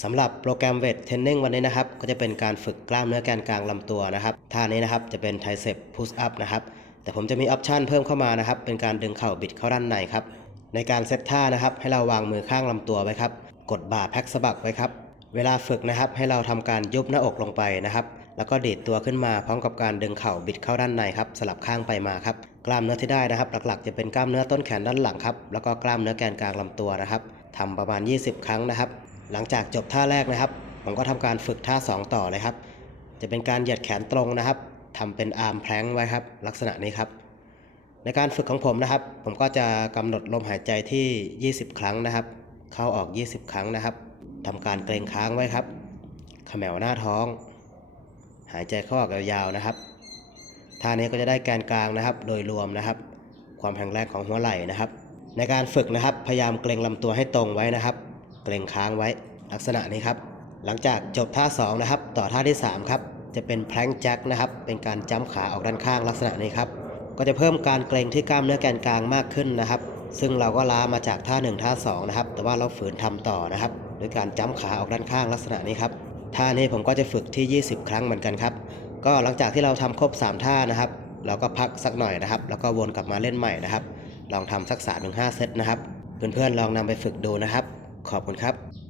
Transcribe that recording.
สำหรับโปรแกรมเวทเทรนนิ่งวันนี้นะครับ ก็จะเป็นการฝึกกล้ามเนื้อแกนกลางลำตัวนะครับท่านี้นะครับจะเป็นไทเซปพุชอัพนะครับแต่ผมจะมีออปชันเพิ่มเข้ามานะครับ เป็นการดึงเข่าบิดเข้าด้านในครับในการเซตท่านะครับ ให้เราวางมือข้างลำตัวไว้ครับ กดบ่าแพ็กสะบักไว้ครับ เวลาฝึกนะครับ ให้เราทำการยุบหน้าอกลงไปนะครับ แล้วก็ดีดตัวขึ้นมาพร้อมกับการดึงเข่าบิดเข้าด้านในครับ สลับข้างไปมาครับ กล้ามเนื้อที่ได้นะครับ หลักๆ จะเป็นกล้ามเนื้อต้นแขนด้านหลังครับ แล้วก็กล้ามเนื้อแกนกลางลำตัวนะครับทำประมาณ 20 ครั้งนะครับ หลังจากจบท่าแรกนะครับ ผมก็ทำการฝึกท่า 2 ต่อเลยครับ จะเป็นการเหยียดแขนตรงนะครับทำเป็นอาร์มแพลงไว้ครับ ลักษณะนี้ครับ ในการฝึกของผมนะครับ ผมก็จะกำหนดลมหายใจที่ 20 ครั้งนะครับ เข้าออก 20 ครั้งนะครับทำการเกรงค้างไว้ครับเขมวหน้าท้อง หายใจเข้าออกยาวๆนะครับท่านี้ก็จะได้แกนกลางนะครับ โดยรวมนะครับ ความแข็งแรงของหัวไหล่นะครับ ในการฝึกนะครับ พยายามเกรงลำตัวให้ตรงไว้นะครับ เกรงค้างไว้ลักษณะนี้ครับ หลังจากจบท่า 2 นะครับ ต่อท่าที่ 3 ครับ จะเป็นแพลงแจ็คนะครับ เป็นการจ้ำขาออกด้านข้างลักษณะนี้ครับ ก็จะเพิ่มการเกรงที่กล้ามเนื้อแกนกลางมากขึ้นนะครับ ซึ่งเราก็ล้ามาจากท่า 1 ท่า 2 นะครับ แต่ว่าเราฝืนทำต่อนะครับด้วยการจ้ำขาออกด้านข้างลักษณะนี้ครับท่านี้ผมก็จะฝึกที่ 20 ครั้งเหมือนกันครับ ก็หลังจากที่เราทำครบ 3 ท่านะครับ เราก็พักสักหน่อยนะครับ แล้วก็วนกลับมาเล่นใหม่นะครับ ลองทำสัก3-5เซตนะครับ เพื่อนๆลองนำไปฝึกดูนะครับ ขอบคุณครับ